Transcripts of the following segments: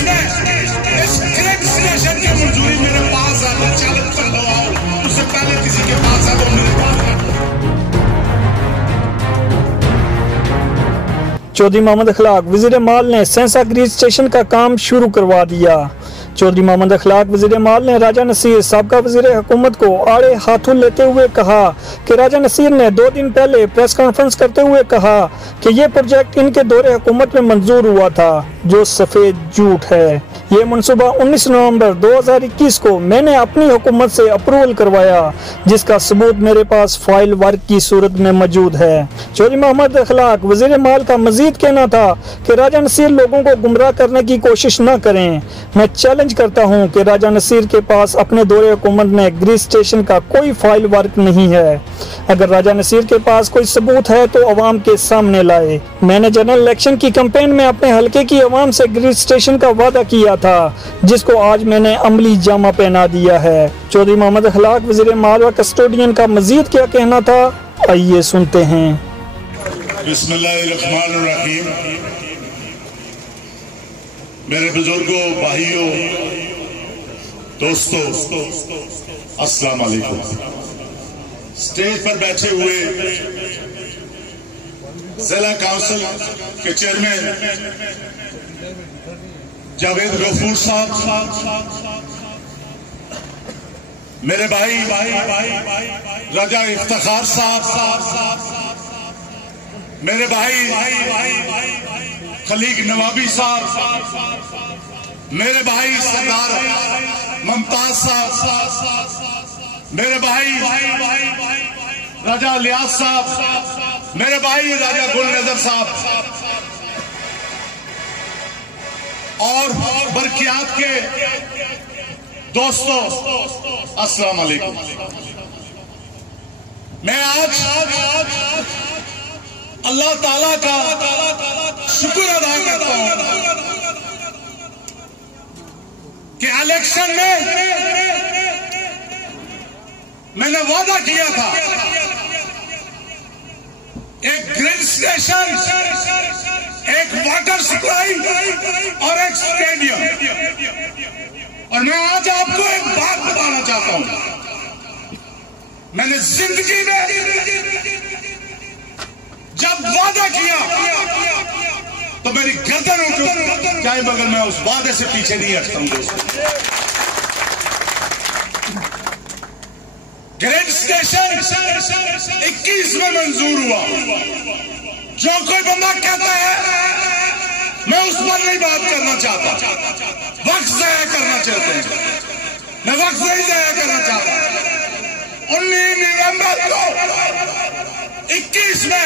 21 में इस grade station की मंजूरी मेरे पास है, मैं चैलेंज कर रहा हूं, उससे पहले किसी के पास है तो मेरे पास है। चौधरी मोहम्मद अखलाक वज़ीर माल ने सेंसा ग्रीड स्टेशन का काम शुरू करवा दिया। चौधरी मोहम्मद अखलाक वज़ीर माल ने राजा नसीर साबका वज़ीर हुकूमत को आड़े हाथों लेते हुए कहा कि राजा नसीर ने 2 दिन पहले प्रेस कॉन्फ्रेंस करते हुए कहा कि ये प्रोजेक्ट इनके दौरे हुकूमत में मंजूर हुआ था, जो सफ़ेद झूठ है। ये मनसूबा 19 नवंबर 2021 को मैंने अपनी हुकूमत से अप्रूवल करवाया, जिसका सबूत मेरे पास फाइल वर्क की सूरत में मौजूद है। चौधरी मोहम्मद अखलाक वज़ीर माल का मजीद कहना था कि राजा नसीर लोगों को गुमराह करने की कोशिश न करें। मैं चैलेंज करता हूं कि राजा नसीर के पास अपने दौरे हुकूमत में ग्रीड स्टेशन का कोई फाइल वर्क नहीं है। अगर राजा नसीर के पास कोई सबूत है तो अवाम के सामने लाए। मैंने जनरल इलेक्शन की कैंपेन में अपने हलके की अवाम से ग्रीड स्टेशन का वादा किया था, जिसको आज मैंने अमली जामा पहना दिया है। चौधरी मोहम्मद अखलाक वज़ीर माल व कस्टोडियन का मजीद क्या कहना था, आइए सुनते हैं। बिस्मिल्लाहिर्रहमानिर्रहीम। मेरे बुजुर्गों, भाइयों, दोस्तों, अस्सलाम वालेकुम। स्टेज पर बैठे हुए जिला काउंसिल के चेयरमैन जावेद गफूर साहब, मेरे भाई राजा इफ्तिखार साहब, मेरे भाई खलीक नवाबी साहब, मेरे भाई सरदार मुमताज साहब, मेरे भाई राजा लियास साहब, मेरे भाई राजा गुल नजर साहब और बरकियात के दोस्तों, अस्सलाम वालेकुम। मैं आज अल्लाह ताला का शुक्र अदा करता हूं कि इलेक्शन में मैंने वादा किया था एक ग्रिड स्टेशन, एक वाटर सप्लाई और एक स्टेडियम। और मैं आज आपको एक बात बताना चाहता हूं, मैंने जिंदगी में जब वादा किया तो मेरी गर्दन उठ जाए, मगर मैं उस वादे से पीछे नहीं हटता हूं दोस्तों। ग्रेड स्टेशन 21 में मंजूर हुआ। जो कोई बंदा कहता है, मैं उस पर नहीं बात करना चाहता, वक्त जाया करना चाहते हैं, मैं वक्त नहीं जाया करना चाहता। 19 नवंबर को 21 में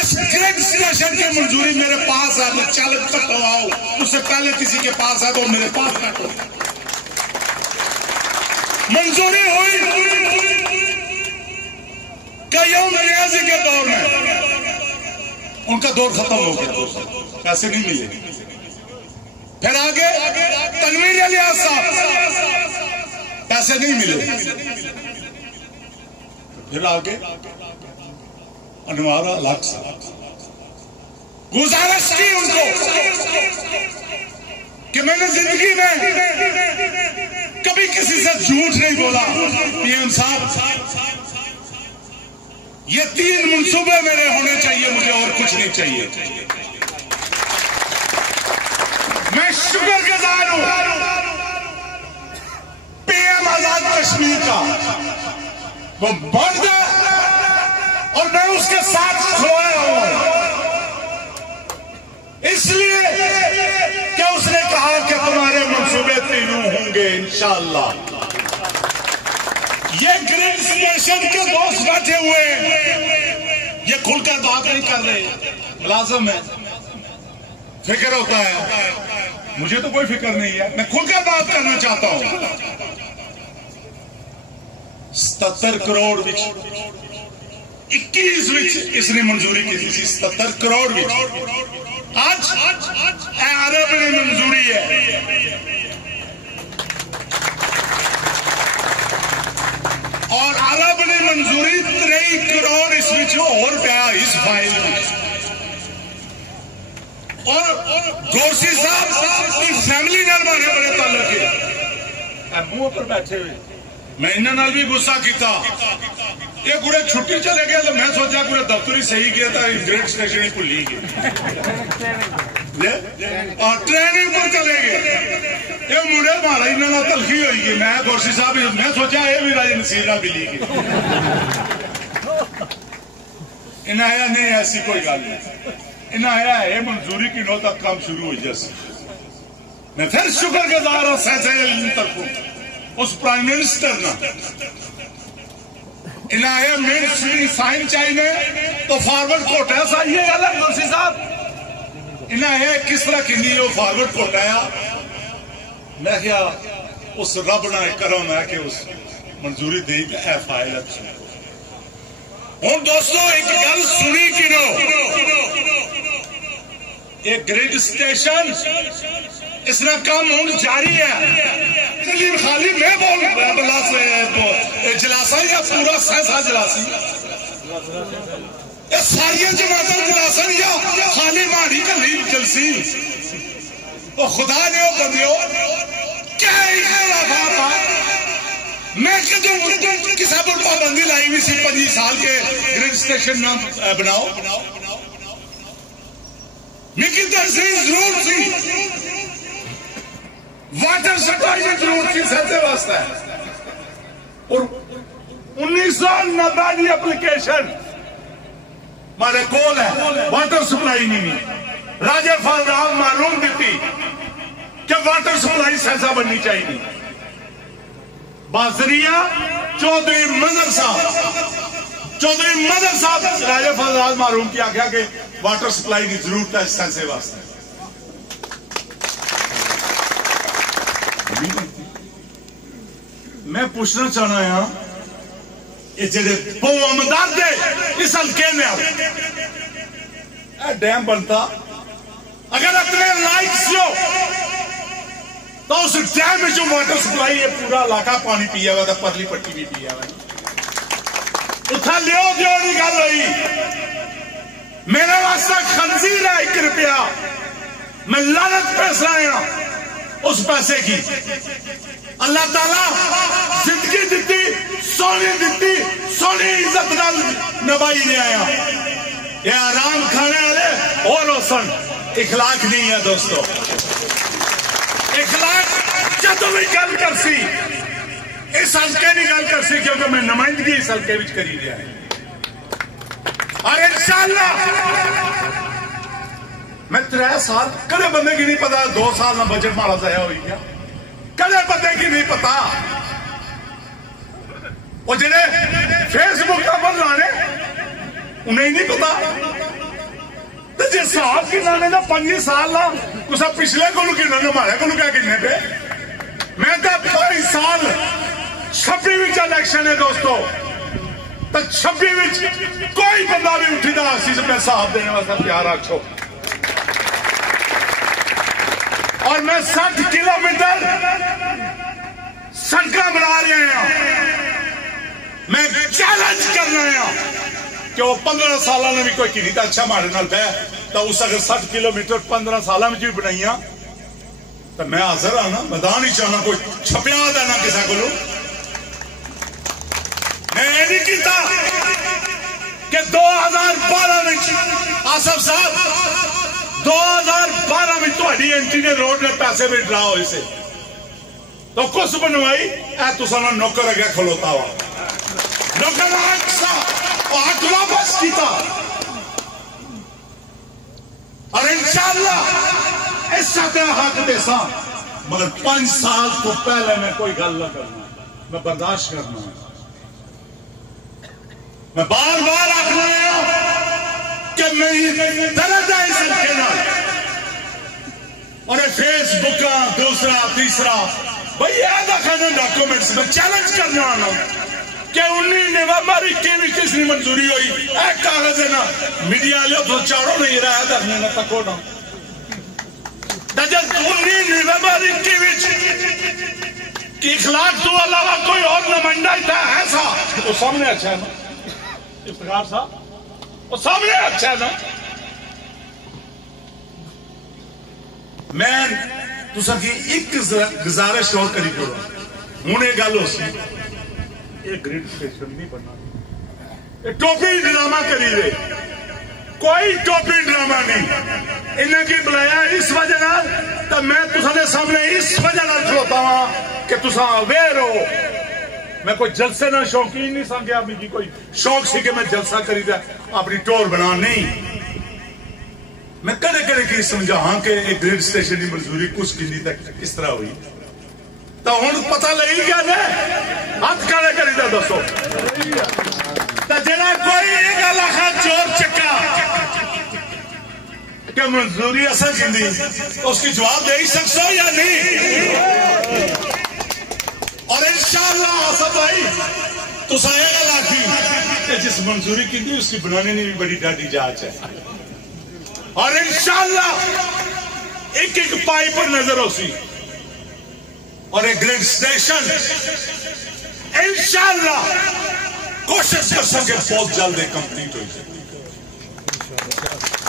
इस ग्रेड स्टेशन की मंजूरी मेरे पास है, मैं चैलेंज करता हूं, उससे पहले किसी के पास है तो मेरे पास बैठो। मंजूरी हुई कय्यूम नियाज़ी के दौर में, उनका दौर खत्म हो गया दोस्तों, पैसे नहीं मिले। फिर आगे तनवीर इलियास साहब, पैसे नहीं मिले। फिर आगे अनवार अलग साहब, गुजारिश की उनको कि मैंने जिंदगी में कभी किसी से झूठ नहीं बोला। पीएम साहब, ये 3 मंसूबे मेरे होने चाहिए, मुझे और कुछ नहीं चाहिए। मैं शुक्रगुजार हूं पीएम आजाद कश्मीर का, वो बढ़ गया और मैं उसके साथ खोया हूं, इसलिए कि उसने कहा कि तुम्हारे मंसूबे तीनों होंगे इंशाअल्लाह। ये ग्रिड स्टेशन के दोस्त बैठे हुए, ये खुलकर बात नहीं कर रहे, मुलाजिम है, फिक्र होता है, मुझे तो कोई फिक्र नहीं है, मैं खुलकर बात करना चाहता हूं। 77 करोड़ 21 इसने मंजूरी की थी, 77 करोड़ आज अरब ने मंजूरी है, और अरब ने मंजूरी 23 करोड़ इस और पाया इस फाइल में। और गोरसी साहब की फैमिली नाल मारे बड़े ताल्लुक है, मुंह पर बैठे हुए मैं इन्होंने भी गुस्सा किया। ये कुड़े छुट्टी चले गए तो मैं सोचा कुड़े दफ्तर ही सही किया था, ग्रेड स्टेशन ही भुली गए और ट्रेनिंग पर चले गए। ये मुड़े मारा इन्होंने तलखी हुई गई। मैं गोरसी साहब मैं सोचा ये भी राजे नसीर ना मिली गई। इन्हें आया नहीं ऐसी कोई गल नहीं, इन्हें आया है मंजूरी की नो तक काम शुरू हो जैसे। मैं फिर शुक्रगुजार हूं तरफों उस प्राइम मिनिस्टर ना इन्हें आया मेन स्ट्रीम साइन चाहिए तो फॉरवर्ड कोटा सा ये गल है गोरसी साहब। इन्हें आया किस तरह की नहीं वो फॉरवर्ड कोटा आया। मैं क्या उस रब ना करम है कि उस मंजूरी दी है फाइल अच्छी। हूं दोस्तों एक गल सुनी कि नो एक ग्रिड स्टेशन इसका काम हूं जारी है। खाली मैं बोल जलासा या पूरा सहसा जलासी सारिया जमात जलासन या खाली माड़ी कली जलसी तो खुदा ने बंदियो क्या मैं किसा पर पाबंदी लाई हुई सी 25 साल के ग्रिड स्टेशन ना बनाओ लेकिन जरूर सी वाटर सप्लाई की जरूरत थी सहते वास्ते। और 1990 की एप्लीकेशन मारे कोल है वाटर सप्लाई नहीं राजे फलराज मालूम दी कि वाटर सप्लाई सहसा बननी चाहिए। बाजरिया चौधरी मजहर साहब राजे फलराज मालूम की आख्या कि वाटर सप्लाई की जरूरत है सहसे वास्ते। मैं पूछना चाहना है ये जेडे अमदाद इस हल्के में डैम बनता अगर अपने लाइक हो तो उस डैम में जो वाटर सप्लाई है पूरा इलाका पानी पिया हुआ था, परली पट्टी भी पिया हुआ उठा लियो दियो नहीं गल हुई। मेरे वास्ते खंजीर है 1 रुपया मैं लानत पैसा आया उस पैसे की। अल्लाह ताला जिंदगी दी सोनी इज्जत नाल नभाई ले आया। ये आराम खाने वाले और रोशन इखलाक नहीं है दोस्तों। इखलाक जब भी गल कर सी इस हल्के की गल कर सी क्योंकि मैं नुमाइंदगी इस हल्के में करी लिया है। और इंशाअल्लाह मैं 3 साल कदे बंदे की नहीं पता 2 साल में बजट मारा जाया हो गया कदे बंदे की नहीं पता। वो जिन्हें फेसबुक का बंद लाने उन्हें नहीं पता तो जिस हिसाब की लाने ना 5 साल ना कुछ पिछले को हमारे को क्या गिनने पे। मैं तो 5 साल 26 इलेक्शन है दोस्तों तो 26 कोई बंदा भी उठी था असी से हिसाब देने वास्ते तैयार रखो। और मैं 60 किलोमीटर सड़क बना रहे हैं। मैं चैलेंज कर रहे हैं कि वो 15 साल ने भी कोई की तो अच्छा मारे नाल तो उस अगर 60 किलोमीटर 15 साल में भी बनाई तो मैं हाजिर हाँ ना मैदान ही चाहना कोई छपिया देना किसी को। मैं ये नहीं किया कि 2012 में आसफ साहब 2012 में थोड़ी एंटी ने रोड ने पैसे भी ड्रा हो इसे तो कुछ बनवाई ऐ तुसा नौकर अगे खलोता हुआ नौकर हक वापस किया। और इंशाअल्लाह इस हक दे सा मगर 5 साल तो पहले मैं कोई गल न करना मैं बर्दाश्त करना। मैं बार बार आख रहा हूं कि मैं दर्द है इस हल्के नाल। और फेसबुक दूसरा तीसरा भाई डॉक्यूमेंट्स में चैलेंज करने वाला कि 19 नवंबर 21 किसकी मंजूरी हुई कागज है ना मीडिया लियो तो चाड़ो नहीं रहा धरने ना तको ना 19 नवंबर 21 की इखलाक तो अलावा कोई और नुमाइंदा था ऐसा वो सामने अच्छा है ना इफ्तिखार साहब वो सामने अच्छा है ना मैं तुसा की एक गुजारिश और करी करो हूं ये गल हो सी ये ग्रिड स्टेशन नहीं बनना ये टोपी ड्रामा करी दे कोई टोपी ड्रामा नहीं इन्हें की बुलाया इस वजह तो मैं तुसारे सामने इस वजह खलोता वहां कि तुसा अवेयर हो मैं कोई जलसे ना शौकीन नहीं समझा मेरी कोई शौक सी कि मैं जलसा करी दा अपनी टोर बना नहीं मैं कदे कदे की समझा हाँ कि एक ग्रिड स्टेशन की मंजूरी कुछ किन्नी तक किस तरह हुई तो हुण पता लगी गया ने हाथ काले करी दा दसो तो जरा कोई ये गल आखा चोर चक्का कि मंजूरी असा किंदी उसकी जवाब दे ही सकते या नहीं और इंशाअल्लाह आसफ भाई तुसा ये गल आखी कि जिस मंजूरी की थी उसकी बनाने में भी बड़ी डाडी जांच है और इंशाअल्लाह एक एक पाइप पर नजर होसी और एक ग्रिड स्टेशन इंशाअल्लाह कोशिश कर सके बहुत जल्द कंप्लीट हो जाए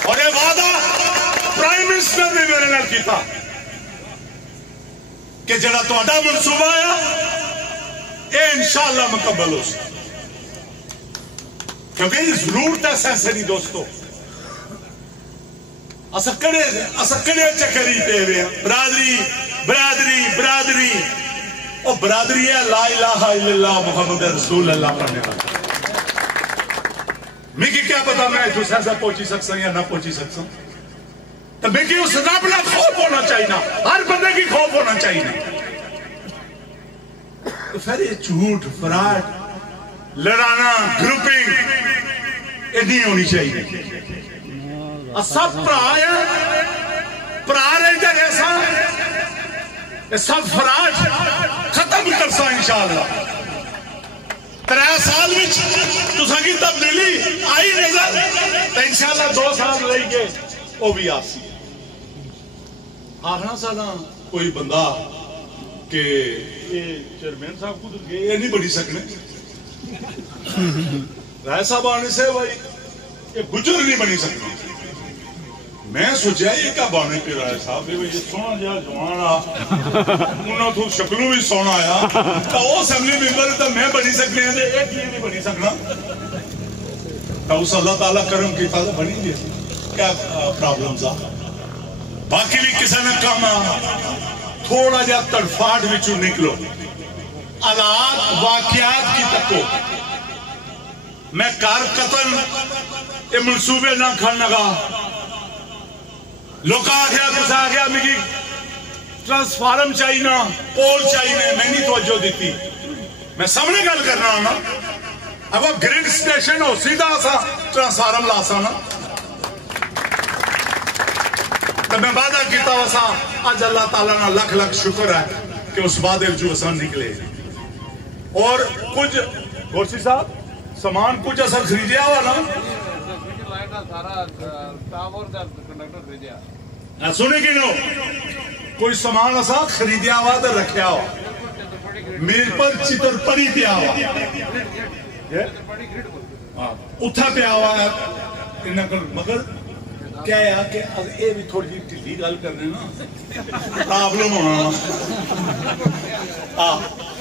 और ये वादा प्राइम मिनिस्टर ने मेरे नाल किया कि जरा तुहाडा मनसूबा आया ये इंशाअल्लाह मुकम्मल हो क्योंकि जरूरत है सेंसरी दोस्तों असकड़े चक्करी पे हुए बरादरी बरादरी बरादरी और बरादरी है ला इलाहा इल्लल्लाह मुहम्मद रसूल अल्लाह पढ़ने वाला मिकी क्या पता मैं दूसरा सा पहुंची सकता या ना पहुंची सकता तो मिकी उस रब ना खौफ होना चाहिए ना हर बंदे की खौफ होना चाहिए तो फिर ये झूठ फराड लड़ाना ग्रुपिंग ये नहीं होनी चाहिए सब भरा रहे सब फराज खत्म करसा इंशाअल्लाह 3 साल की तब्दीली आई नजर तो इंशाअल्लाह 2 साल रही गए वो भी आसी आखना साला कोई बंदा के चेयरमैन साहब को ये नहीं बढ़ी सकने राय साहब आने से भाई ये गुजर नहीं बनी सकती मैं सोचा ये क्या बाने पे राय साहब ये सोना जहा जवान आ तो शक्लों भी सोना आया तो वो असेंबली मेंबर तो मैं बनी सकने नहीं बनी सकना तो उस अल्लाह ताला करम किया तो बनी गई क्या प्रॉब्लम था बाकी भी किसी ने काम थोड़ा जहा तड़फाट विचों निकलो हालात वाकयात की तको मैं कार कतल ये मनसूबे ना खान लगा लोग आख्या कुछ आ गया मिगी ट्रांसफार्म चाहिए ना पोल चाहिए मैं नहीं तवज्जो दी मैं सामने गल करना ना अब ग्रिड स्टेशन हो सीधा सा ट्रांसफार्म ला सा ना तो मैं वादा किया वसा अज अल्लाह ताला ना लख लख शुक्र है कि उस वादे जो असा निकले और कुछ गोरसी साहब सामान कुछ असर खरीदया हुआ ना सुने कि नो कोई सामान असा खरीदया हुआ तो रखा हुआ मेरे पर चित्र पड़ी पिया हुआ उठा पिया हुआ है मगर क्या है कि ये भी थोड़ी ढिली गल करने ना प्रॉब्लम होना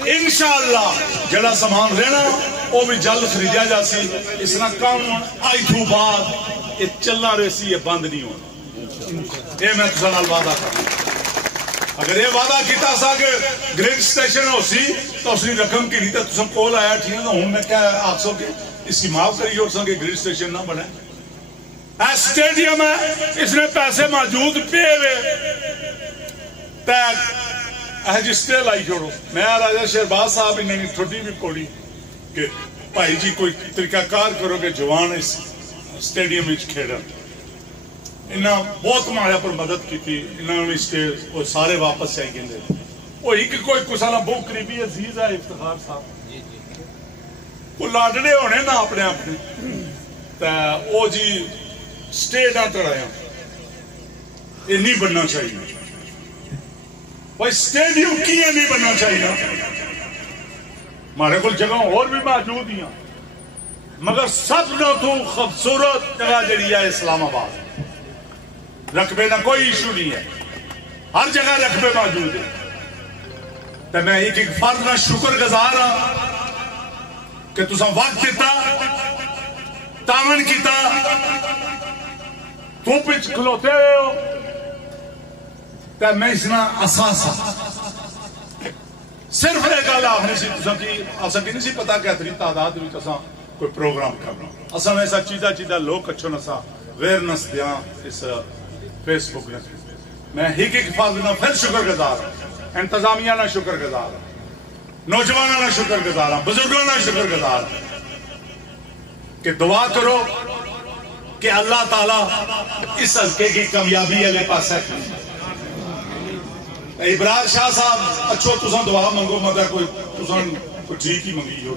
इंशाअल्लाह जड़ा सामान रहना वो भी जल्द खरीदा जासी इसना काम आई थू बाद ये चलना रही ये बंद नहीं होना ये मैं तुझा नाल वादा कर अगर ये वादा किया सा कि ग्रिड स्टेशन हो सी तो उसकी रकम की तो तुम कोल आया ठीक है हूं मैं क्या आख सो कि इसकी माफ करी और सो कि ग्रिड स्टेशन ना बने स्टेडियम है इसने पैसे मौजूद पे जी स्टे लाई छोड़ो मैं राजा शहबाज साहब इन्हें थोड़ी भी कोड़ी कि भाई जी कोई तरीकाकार करो कि जवान इस स्टेडियम में खेलन इन्हें बहुत माड़ा पर मदद की इन्होंने स्टेज वो सारे वापस आई गए वो एक कोई कुछ बहुत करीबी अजीज है इफ्तिखार साहब वो लाडले होने ना अपने अपने तो जी स्टे ना तड़ाया ये नहीं बनना चाहिए भाई स्टेडियम की नहीं बनना चाहिए हमारे को जगह और भी मौजूद ही मगर सब तो खूबसूरत जगह जी है इस्लामाबाद रकबे का कोई इशू नहीं है हर जगह रकबे मौजूद है। तो मैं एक एक फर्द का शुक्रगुजार हाँ कि तुसा वक्त दिता, तावन किया, धुप खलोते हुए हो। तो मैं इसना असासा सिर्फ एक गल आखनी सी असा की नहीं पता कि इतनी तादाद में कोई प्रोग्राम करना। असा ऐसा चीजा लोग अच्छो नसा अवेयरनेस दिया इस फेसबुक ने। मैं एक फर्द ना फिर शुक्रगुजार हाँ, इंतजामिया ना शुक्रगुजार हाँ, नौजवानों ना शुक्रगुजार हाँ, बुजुर्गों ना शुक्रगुजार कि दुआ करो कि अल्लाह ताला इस हल्के की कामयाबी वाले पास है। इब्रार शाह साहब अच्छो तुसा दुआ मंगो, मतलब कोई ठीक ही मंगी हो।